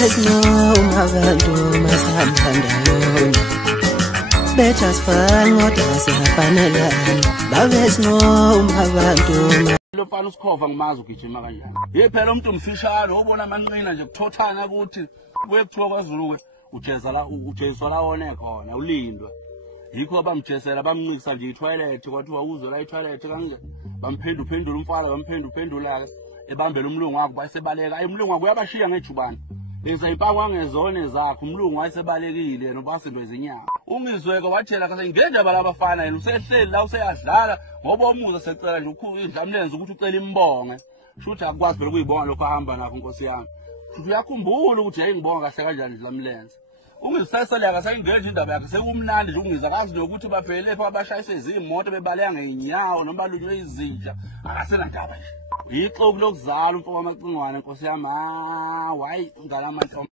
abantu masihamba ndawonye betha sifana kodwa siyafanelana abantu lo mfana usikhova ngimazi ugijima kanjani phela umuntu umfishane ubona amanqina nje kuthothana ukuthi kuyekuthiwa kwaZulu ujeziswa la wona khona ulindwa yikho bamjesela bamnqisa nje itoilet kwathiwa uzo la itoilet kanje bamphendula umfana bamphendula ebambela umlungu wakhe basebaleka umlungu wakhe uyabashiya ngejubana ezayipakwa ngezone zakhe umlungu wayesebalekile yena basenzo ezinyanga ungizweke wathela kase ngenjaba labafana yena usehleli la useyadlala ngoba umuza secela nje ukhulu idlamlenze ukuthi ucela imbonge shuthi akwazi phela ukuyibonga lokho ahamba nakho Nkosi yami shuthi uyakhumbula ukuthi ayingibonga kahle kanjani idlamlenze ungizisasela kase ngenje indaba yakhe sekumnandi nje ungizakazi nokuthi baphele lapha abashayise izimoto bebaleka ngeenyawo noma balunywe izinja akasena ndaba nje yixoku lokuzala umfoko wamacingwane Nkosi yami wayi ngalamanhlobo